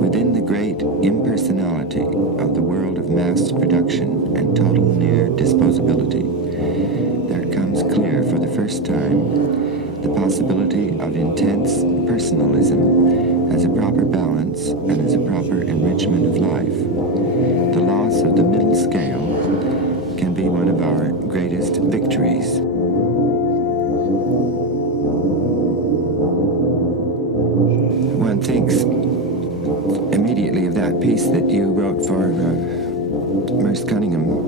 Within the great impersonality of the world of mass production and total near disposability, there comes clear for the first time the possibility of intense personalism as a proper balance and as a proper enrichment of life. The loss of the middle scale can be one of our greatest victories. One thinks immediately of that piece that you wrote for Merce Cunningham,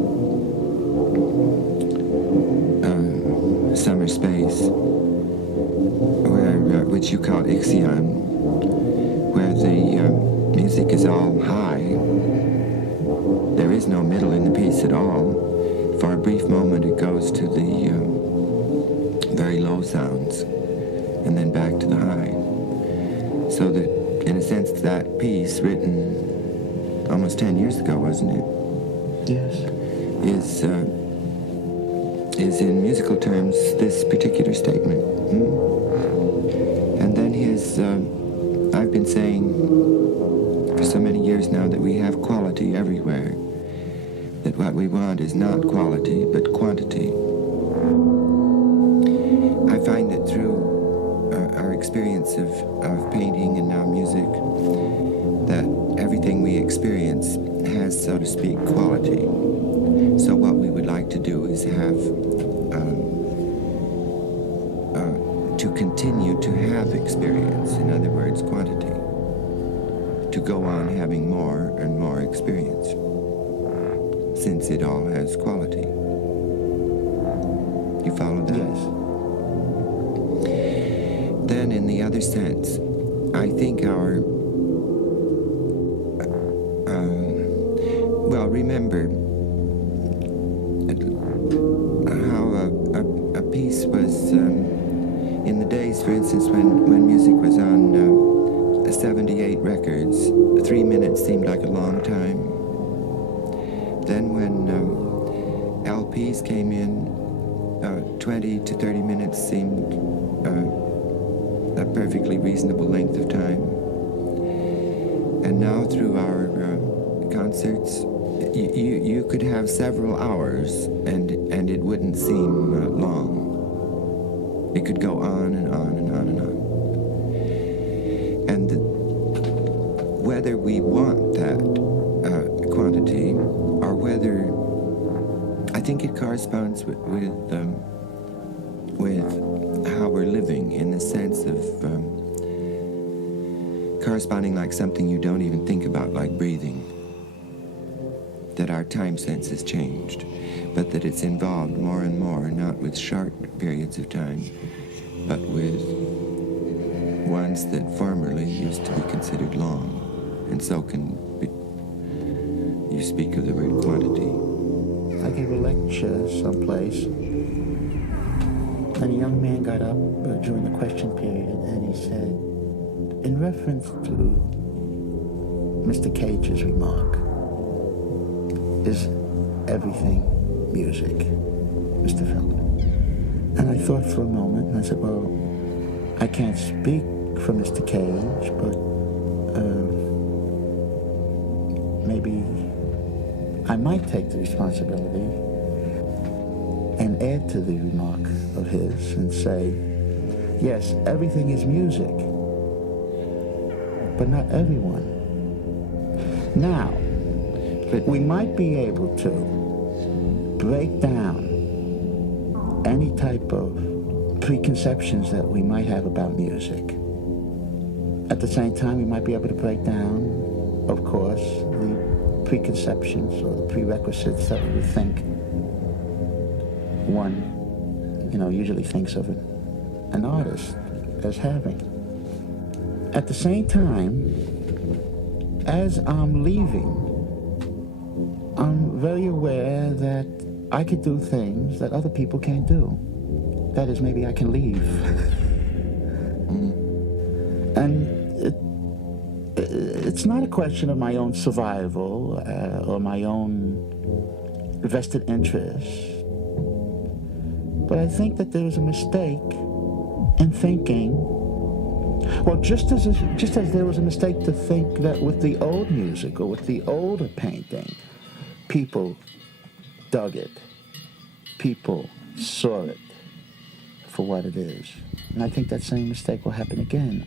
Summer Space, which you called Ixion, where the music is all high. There is no middle in the piece at all. For a brief moment it goes to the very low sounds and then back to the high. So that, in a sense, that piece, written almost 10 years ago, wasn't it? Yes. Is in musical terms this particular statement. And then I've been saying for so many years now that we have quality everywhere, that what we want is not quality, but quantity. I find that through our experience of painting and now music, that everything we experience has, so to speak, quality. So what we would like to do is have to continue to have experience, in other words, quantity, to go on having more and more experience, since it all has quality. You follow that? Yes. Then in the other sense, I think remember how a piece was, in the days, for instance, when music was on 78 records, 3 minutes seemed like a long time. Then when LPs came in, 20 to 30 minutes seemed a perfectly reasonable length of time. And now through our concerts, you could have several hours and it wouldn't seem long. It could go on and on and on and on. And whether we want that quantity or whether, I think it corresponds with how we're living, in the sense of corresponding like something you don't even think about, like breathing. That our time sense has changed, but that it's involved more and more, not with short periods of time, but with ones that formerly used to be considered long, and so can be, you speak of the word quantity. I gave a lecture someplace, and a young man got up during the question period, and he said, in reference to Mr. Cage's remark, is everything music, Mr. Philip? And I thought for a moment, and I said, well, I can't speak for Mr. Cage, but maybe I might take the responsibility and add to the remark of his and say, yes, everything is music, but not everyone. Now, we might be able to break down any type of preconceptions that we might have about music. At the same time, we might be able to break down, of course, the preconceptions or the prerequisites that we would think one, usually thinks of an artist as having. At the same time, as I'm leaving, I'm very aware that I could do things that other people can't do. That is, maybe I can leave. And it's not a question of my own survival or my own vested interests. But I think that there is a mistake in thinking, well, just as there was a mistake to think that with the old music or with the older painting, people dug it. People saw it for what it is. And I think that same mistake will happen again.